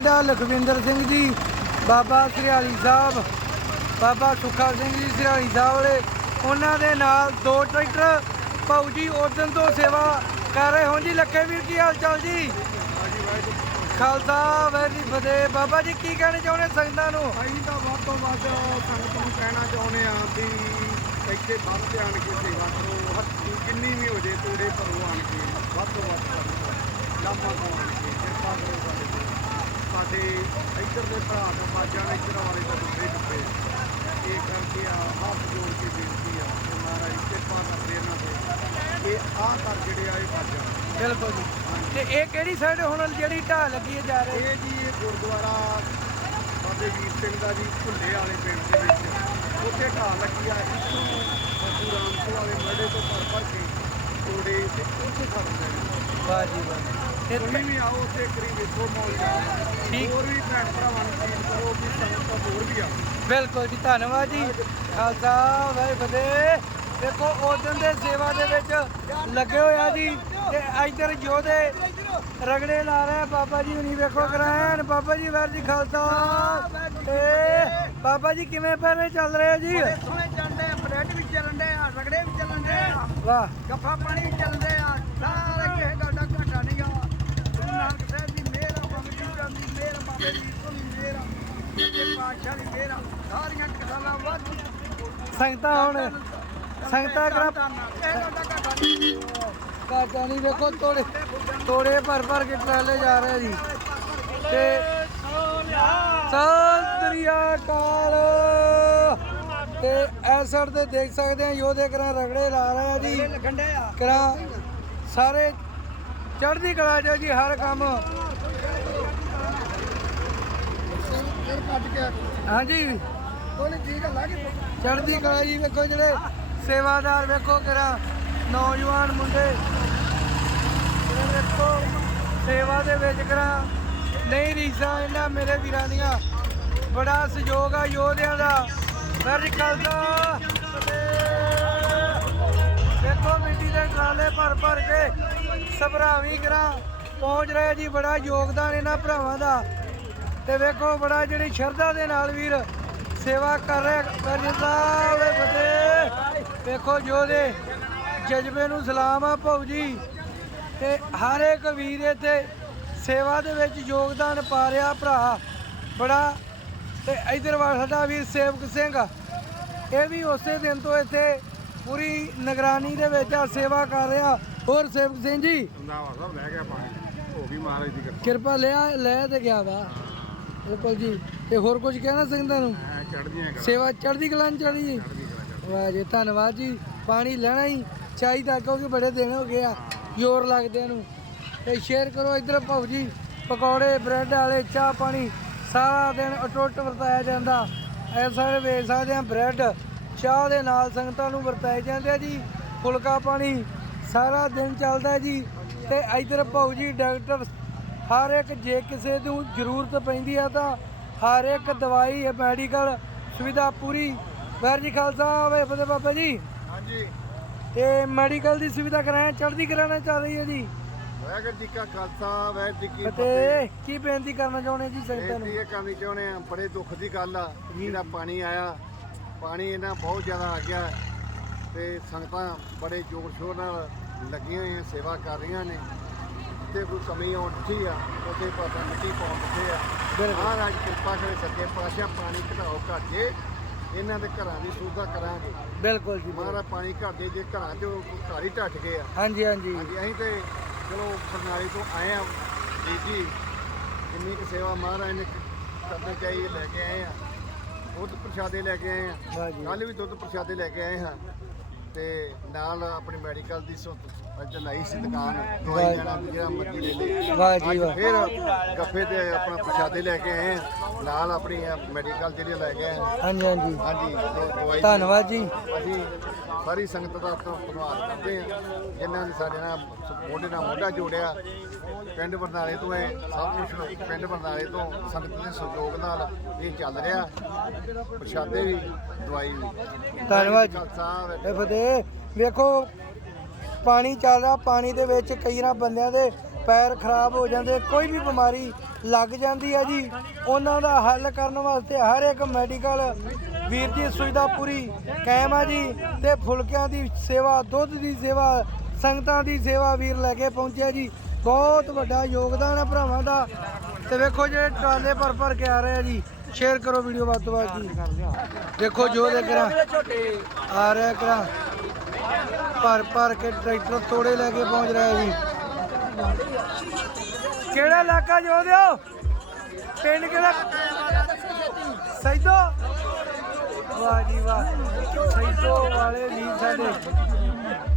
ਦਾ ਲਖਵਿੰਦਰ ਸਿੰਘ ਜੀ, ਬਾਬਾ ਸਰਿਆਲੀ ਸਾਹਿਬ, ਬਾਬਾ ਸੁੱਖਾ ਸਿੰਘ ਜੀ ਸਰਿਆਲੀ ਸਾਹਿਬ ਵਾਲੇ। ਉਹਨਾਂ ਦੇ ਨਾਲ ਦੋ ਟਰੈਕਟਰ। ਭਾਊ ਜੀ ਉਦੋਂ ਤੋਂ ਸੇਵਾ ਕਰ ਰਹੇ ਹੋ ਜੀ। ਲੱਖੇ ਵੀਰ, ਕੀ ਹਾਲ ਚਾਲ ਜੀ? ਖਾਲਸਾ, ਵਾਹਿਗੁਰੂ ਫਤਿਹ। ਬਾਬਾ ਜੀ, ਕੀ ਕਹਿਣਾ ਚਾਹੁੰਦੇ ਸੰਗਤਾਂ ਨੂੰ? ਅਸੀਂ ਤਾਂ ਵੱਧ ਤੋਂ ਵੱਧ ਸੰਗਤ ਨੂੰ ਕਹਿਣਾ ਚਾਹੁੰਦੇ ਆ ਵੀ ਇੱਥੇ ਵੱਧ ਤੇ ਕੇ ਸੇਵਾ ਕਰੋ। ਜਿੰਨੀ ਵੀ ਹੋ ਜੇ ਤੋੜੇ ਭਰੋ ਆਣ ਕੇ। ਵੱਧ ਤੋਂ ਵੱਧ ਕਰੋ ਲਾਮਾ ਤੋਂ ਕਿਰਪਾ ਕਰੋ ਸਾਡੇ ਸਾਡੇ ਇੱਧਰ ਦੇ ਭਰਾ ਤੇ ਬਾਜਾਂ ਨੇ ਇੱਧਰ ਵਾਲੇ ਤਾਂ ਦੁੱਖੇ ਦੁੱਖੇ ਇਹ ਕਰਕੇ ਆ ਹੱਥ ਜੋੜ ਕੇ ਬੇਨਤੀ ਆ ਕਿ ਮਹਾਰਾਜ ਕਿਰਪਾ ਕਰਦੇ ਇਹਨਾਂ ਤੇ ਇਹ ਆਹ ਕਰ ਜਿਹੜੇ ਆ ਇਹ ਬਾਜਾਂ ਬਿਲਕੁਲ ਜੀ। ਤੇ ਇਹ ਕਿਹੜੀ ਸਾਈਡ ਹੁਣ ਜਿਹੜੀ ਢਾਹ ਲੱਗੀ ਹੈ ਜਾ ਰਹੀ? ਇਹ ਜੀ ਇਹ ਗੁਰਦੁਆਰਾ ਬਾਬੇ ਵੀਰ ਸਿੰਘ ਦਾ ਜੀ ਭੁੱਲੇ ਵਾਲੇ ਪਿੰਡ ਦੇ ਵਿੱਚ। ਉੱਥੇ ਢਾਹ ਲੱਗੀ ਆ ਇੱਥੋਂ ਬੱਬੂ ਰਾਮਪੁਰ ਵਾਲੇ ਮੜੇ ਤੋਂ ਭਰ ਕੇ ਤੋੜੇ ਤੇ ਉੱਥੇ ਖੜਦੇ ਨੇ। ਵਾਹ ਜੀ ਵਾਹ। ਤੇ ਤੁਸੀਂ ਵੀ ਆਓ ਉੱਥੇ ਕਰੀ ਵੇਖੋ ਮੌਜ ਠੀਕ। ਹੋਰ ਵੀ ਭੈਣ ਭਰਾਵਾਂ ਨੂੰ ਫੀਲ ਕਰੋ ਵੀ ਸੰਗਤ ਤਾਂ ਹੋਰ ਵੀ ਆ। ਬਿਲਕੁਲ ਜੀ ਧੰਨਵਾਦ ਜੀ। ਖਾਲਸਾ ਵਾਹਿਗੁਰੂ ਦੇਖੋ ਉਦੋਂ ਦੇ ਸੇਵਾ ਦੇ ਵਿੱਚ ਲੱਗੇ ਹੋਇਆ ਜੀ। ਤੇ ਇੱਧਰ ਜੋਧੇ ਰਗੜੇ ਲਾ ਰਹੇ ਬਾਬਾ ਜੀ ਹੁਣੀ ਵੇਖੋ ਕਰਾਇਣ ਬਾਬਾ ਜੀ ਵਾਹਿਗੁਰੂ ਜੀ ਖਾਲਸਾ। ਤੇ ਬਾਬਾ ਜੀ ਕਿਵੇਂ ਪਹਿਰੇ ਚੱਲ ਰਹੇ ਜੀ? ਸੋਹਣੇ ਚੱਲਦੇ ਬ੍ਰੈਡ ਵੀ ਚੱਲਦੇ ਆ ਰਗੜੇ ਵੀ ਚੱਲਦੇ ਆ। ਵਾਹ। ਗੱਫਾ ਪਾਣੀ ਵੀ ਚੱਲਦੇ ਆ ਸਾਰੇ ਕਿਸੇ ਗੱਲ ਦਾ ਘਾਟਾ ਨਹੀਂ ਗਾ ਗੁਰੂ ਨਾਨਕ ਸਾਹਿਬ ਦੀ ਮਿਹਰ ਆ ਬਾਬਾ ਜੀ ਦੀ ਮਿਹਰ ਆ, ਬਾਬੇ ਦੀ ਸੋਹਣੀ ਮਿਹਰ ਆ ਇਹ ਪਾਤਸ਼ਾਹ ਦੀ ਮਿਹਰ ਆ ਸਾਰੀਆਂ ਕਿਸਾਨਾਂ ਵੱਧ ਸੰਗਤਾਂ ਹੁਣ ਸੰਗਤਾਂ ਕਰਾ ਕਾਟਾ ਨਹੀਂ। ਵੇਖੋ ਤੋੜੇ ਤੋੜੇ ਭਰ ਭਰ ਕੇ ਟਰਾਲੇ ਜਾ ਰਹੇ ਆ ਜੀ। ਤੇ ਸਤਿ ਸ੍ਰੀ ਅਕਾਲ। ਤੇ ਸਾਈਡ ਤੇ ਦੇਖ ਸਕਦੇ ਆ ਯੋਧੇ ਕਰਾਂ ਰਗੜੇ ਲਾ ਰਹੇ ਆ ਜੀ। ਕਰਾਂ ਸਾਰੇ ਚੜ੍ਹਦੀ ਕਲਾ ਚ ਜੀ ਹਰ ਕੰਮ। ਕੇ ਹਾਂਜੀ। ਕੋਲੇ ਠੀਕ ਆ ਲਾਗੇ ਚੜ੍ਹਦੀ ਕਲਾ ਜੀ ਵੇਖੋ ਜਿਹੜੇ ਸੇਵਾਦਾਰ ਵੇਖੋ ਕਰਾਂ ਨੌਜਵਾਨ ਮੁੰਡੇ। ਜਿਹੜੇ ਵੇਖੋ ਸੇਵਾ ਦੇ ਵਿੱਚ ਕਰਾਂ ਨਹੀਂ ਰੀਸਾਂ ਇਹਨਾਂ ਮੇਰੇ ਵੀਰਾਂ ਦੀਆਂ। ਬੜਾ ਸਹਿਯੋਗ ਆ ਯੋਧਿਆਂ ਦਾ। ਵੈਰੀ ਖਾਲਸਾ ਵੇਖੋ ਮਿੱਟੀ ਦੇ ਟਰਾਲੇ ਭਰ ਭਰ ਕੇ ਸਭਰਾਵੀ ਕਰਾਂ ਪਹੁੰਚ ਰਹੇ ਜੀ। ਬੜਾ ਯੋਗਦਾਨ ਇਹਨਾਂ ਭਰਾਵਾਂ ਦਾ। ਤੇ ਵੇਖੋ ਬੜਾ ਜਿਹੜੀ ਸ਼ਰਧਾ ਦੇ ਨਾਲ ਵੀਰ ਸੇਵਾ ਕਰ ਰਿਹਾ ਕਰਜਦਾ ਵੇ ਫਤਿਹ ਵੇਖੋ ਜੋਦੇ ਜਜ਼ਬੇ ਨੂੰ ਸਲਾਮ ਆ ਭਾਊ ਜੀ। ਤੇ ਹਰ ਇੱਕ ਵੀਰ ਇੱਥੇ ਸੇਵਾ ਦੇ ਵਿੱਚ ਯੋਗਦਾਨ ਪਾ ਰਿਹਾ ਭਰਾ। ਬੜਾ ਤੇ ਇਧਰ ਵਾ ਸਾਡਾ ਵੀਰ ਸੇਵਕ ਸਿੰਘ। ਇਹ ਵੀ ਉਸੇ ਦਿਨ ਤੋਂ ਇੱਥੇ ਪੂਰੀ ਨਿਗਰਾਨੀ ਦੇ ਵਿੱਚ ਆ ਸੇਵਾ ਕਰ ਰਿਹਾ। ਹੋਰ ਸੇਵਕ ਸਿੰਘ ਜੀ? ਸਭ ਲੈ ਗਿਆ ਪਾਣੀ। ਹੋ ਗਈ ਮਹਾਰਾਜ ਦੀ ਕਿਰਪਾ। ਕਿਰਪਾ ਲਿਆ ਲੈ ਤੇ ਗਿਆ ਵਾ। ਬਿਲਕੁਲ ਜੀ। ਤੇ ਹੋਰ ਕੁਝ ਕਹਿਣਾ ਸਿੰਘਾਂ ਨੂੰ? ਚੜਦੀਆਂ ਸੇਵਾ ਚੜ੍ਹਦੀ ਕਲਾਂ ਚ ਚੜ੍ਹੀ ਜੀ? ਵਾਹ ਜੀ ਧੰਨਵਾਦ ਜੀ। ਪਾਣੀ ਲੈਣਾ ਹੀ ਚਾਹੀਦਾ ਕਿਉਂਕਿ ਬੜੇ ਦਿਨ ਹੋ ਗਏ ਆ ਜ਼ੋਰ ਲੱਗਦਿਆਂ ਨੂੰ। ਤੇ ਸ਼ੇਅਰ ਕਰੋ ਇੱਧਰ ਭਾਊ ਜੀ ਪਕੌੜੇ ਬ੍ਰੈਡ ਵਾਲੇ ਚਾਹ ਪਾਣੀ ਸਾਰਾ ਦਿਨ ਅਟੁੱਟ ਵਰਤਾਇਆ ਜਾਂਦਾ। ਸਾਰੇ ਵੇਖ ਸਕਦੇ ਆ ਬ੍ਰੈਡ ਚਾਹ ਦੇ ਨਾਲ ਸੰਗਤਾਂ ਨੂੰ ਵਰਤਾਏ ਜਾਂਦੇ ਆ ਜੀ। ਫੁਲਕਾ ਪਾਣੀ ਸਾਰਾ ਦਿਨ ਚੱਲਦਾ ਜੀ। ਤੇ ਇੱਧਰ ਭਾਊ ਜੀ ਡਾਕਟਰ ਹਰ ਇੱਕ ਜੇ ਕਿਸੇ ਨੂੰ ਜ਼ਰੂਰਤ ਪੈਂਦੀ ਆ ਤਾਂ ਹਰ ਇੱਕ ਦਵਾਈ ਮੈਡੀਕਲ ਸੁਵਿਧਾ ਪੂਰੀ। ਵਾਹਿਗੁਰੂ ਜੀ ਖਾਲਸਾ ਵੇ ਫਤਿਹ ਬਾਬਾ ਜੀ। ਹਾਂਜੀ। ਤੇ ਮੈਡੀਕਲ ਦੀ ਸੁਵਿਧਾ ਕਰਾਇਆ ਚੜ੍ਹਦੀ ਕਰਾਣਾ ਚੱਲ ਰਹੀ ਹੈ ਜੀ। ਵਾਹਿਗੁਰੂ ਜੀ ਕਾ ਖਾਲਸਾ ਵਾਹਿਗੁਰੂ ਜੀ ਕੀ ਫਤਿਹ। ਕੀ ਬੇਨਤੀ ਕਰਨਾ ਚਾਹੁੰਦੇ ਜੀ ਸੰਗਤਾਂ ਨੂੰ? ਇਹ ਕਰਨੀ ਚਾਹੁੰਦੇ ਆ ਬੜੇ ਦੁੱਖ ਦੀ ਗੱਲ ਆ। ਜਿਹੜਾ ਪਾਣੀ ਆਇਆ। ਪਾਣੀ ਇਹਨਾਂ ਬਹੁਤ ਜ਼ਿਆਦਾ ਆ ਗਿਆ। ਤੇ ਸੰਗਤਾਂ ਬੜੇ ਜ਼ੋਰ ਸ਼ੋਰ ਨਾਲ ਲੱਗੀਆਂ ਹੋਈਆਂ ਸੇਵਾ ਕਰ ਰਹੀਆਂ ਨੇ। ਤੇ ਕੋਈ ਕਮੀ ਉੱਠੀ ਆ ਉਹਦੇ ਪਾਸਾ ਮਿੱਟੀ ਪਾਉਣ ਦਿੱਤੇ ਆ। ਬਿਲਕੁਲ। ਮਹਾਰਾਜ ਕਿਰਪਾ ਕਰੇ ਸੱਚੇ ਪਾਤਸ਼ਾਹ ਪਾਣੀ ਘਟਾਓ ਘੱਟ ਜੇ। ਇਹਨਾਂ ਦੇ ਘਰਾਂ ਦੀ ਸੁਵਿਧਾ ਕਰਾਂਗੇ। ਬਿਲਕੁਲ ਜੀ। ਮਹਾਰਾਜ ਪਾਣੀ ਘੱਟ ਜੇ ਜੇ ਘਰਾਂ 'ਚੋਂ ਘਰ ਹੀ ਢੱਟ ਗਏ ਆ। ਹਾਂਜੀ ਹਾਂਜੀ। ਹਾਂਜੀ ਅਸੀਂ ਤੇ ਚਲੋ ਬਰਨਾਲੇ ਤੋਂ ਆਏ ਆ। ਜੀ ਜੀ ਕਿੰਨੀ ਕੁ ਸੇਵਾ ਮਹਾਰਾਜ ਨੇ ਕਰਨੀ ਚਾਹੀਏ ਲੈ ਕੇ ਆਏ ਆ। ਦੁੱਧ ਪ੍ਰਸ਼ਾਦੇ ਲੈ ਕੇ ਆਏ ਆ। ਜੀ। ਕੱਲ ਵੀ ਦੁੱਧ ਪ੍ਰਸ਼ਾਦੇ ਲੈ ਕੇ ਆਏ ਹਾਂ। ਤੇ ਨਾਲ ਆਪਣੀ ਮੈਡੀਕਲ ਦੀ ਸੋ ਅੱਜ ਲਾਈ ਸੀ ਦੁਕਾਨ ਵਾਹ। ਦਵਾਈ ਲੈਣਾ ਵੀ ਜਿਹੜਾ ਮਰਜ਼ੀ ਲੈ ਲੈ ਵਾਹ ਜੀ ਅੱਜ ਵਾਹ ਫਿਰ ਗੱਫੇ ਤੇ ਆਪਣਾ ਪ੍ਰਸ਼ਾਦੇ ਲੈ ਕੇ ਆਏ ਆ ਨਾਲ ਆਪਣੀ ਮੈਡੀਕਲ ਜਿਹੜੀ ਲੈ ਕੇ ਆਏ ਆ ਹਾਂਜੀ ਹਾਂਜੀ। ਹਾਂਜੀ ਤੇ ਦਵਾਈ ਧੰਨਵਾਦ ਜੀ। ਅਸੀਂ ਸਾਰੀ ਸੰਗਤ ਦਾ ਆਪਣਾ ਧੰਨਵਾਦ ਕਰਦੇ ਹਾਂ। ਜਿਨ੍ਹਾਂ ਨੇ ਸਾਡੇ ਨਾਲ ਮੋਢੇ ਨਾਲ ਮੋਢਾ ਜੋੜਿਆ ਪਿੰਡ ਬਰਨਾਲੇ ਤੋਂ ਇਹ ਸਭ ਕੁਝ ਪਿੰਡ ਬਰਨਾਲੇ ਤੋਂ ਸੰਗਤ ਦੇ ਸਹਿਯੋਗ ਨਾਲ ਇਹ ਚੱਲ ਰਿਹਾ। ਪ੍ਰਸ਼ਾਦੇ ਵੀ ਦਵਾਈ ਵੀ। ਧੰਨਵਾਦ ਜੀ। ਇਹ ਫਤਿਹ ਵੇਖੋ ਪਾਣੀ ਚੱਲ ਰਿਹਾ, ਪਾਣੀ ਦੇ ਵਿੱਚ ਕਈ ਨਾ ਬੰਦਿਆਂ ਦੇ ਪੈਰ ਖਰਾਬ ਹੋ ਜਾਂਦੇ, ਕੋਈ ਵੀ ਬਿਮਾਰੀ ਲੱਗ ਜਾਂਦੀ ਹੈ ਜੀ। ਉਹਨਾਂ ਦਾ ਹੱਲ ਕਰਨ ਵਾਸਤੇ ਹਰ ਇੱਕ ਮੈਡੀਕਲ ਵੀਰ ਜੀ, ਸੁਵਿਧਾ ਪੂਰੀ ਕਾਇਮ ਆ ਜੀ ਤੇ ਫੁਲਕਿਆਂ ਦੀ ਸੇਵਾ, ਦੁੱਧ ਦੀ ਸੇਵਾ, ਸੰਗਤਾਂ ਦੀ ਸੇਵਾ ਵੀਰ ਲੈ ਕੇ ਪਹੁੰਚਿਆ ਜੀ। ਬਹੁਤ ਵੱਡਾ ਯੋਗਦਾਨ ਹੈ ਭਰਾਵਾਂ ਦਾ ਤੇ ਵੇਖੋ ਜਿਹੜੇ ਟਰਾਲੇ ਭਰ ਭਰ ਕੇ ਆ ਰਹੇ ਆ ਜੀ ਸ਼ੇਅਰ ਕਰੋ ਵੀਡੀਓ ਵੱਧ ਤੋਂ ਵੱਧ ਜੀ। ਦੇਖੋ ਜੋ ਦੇ ਕਰਾਂ ਆ ਰਿਹਾ ਕਰਾਂ ਭਰ ਭਰ ਕੇ ਟਰੈਕਟਰ ਤੋੜੇ ਲੈ ਕੇ ਪਹੁੰਚ ਰਿਹਾ ਜੀ। ਕਿਹੜਾ ਇਲਾਕਾ ਜੋ ਦਿਓ ਪਿੰਡ ਕਿਹੜਾ? ਸੈਦੋ? ਵਾਹ ਜੀ ਵਾਹ। ਸੈਦੋ ਵਾਲੇ ਵੀ ਸਾਡੇ।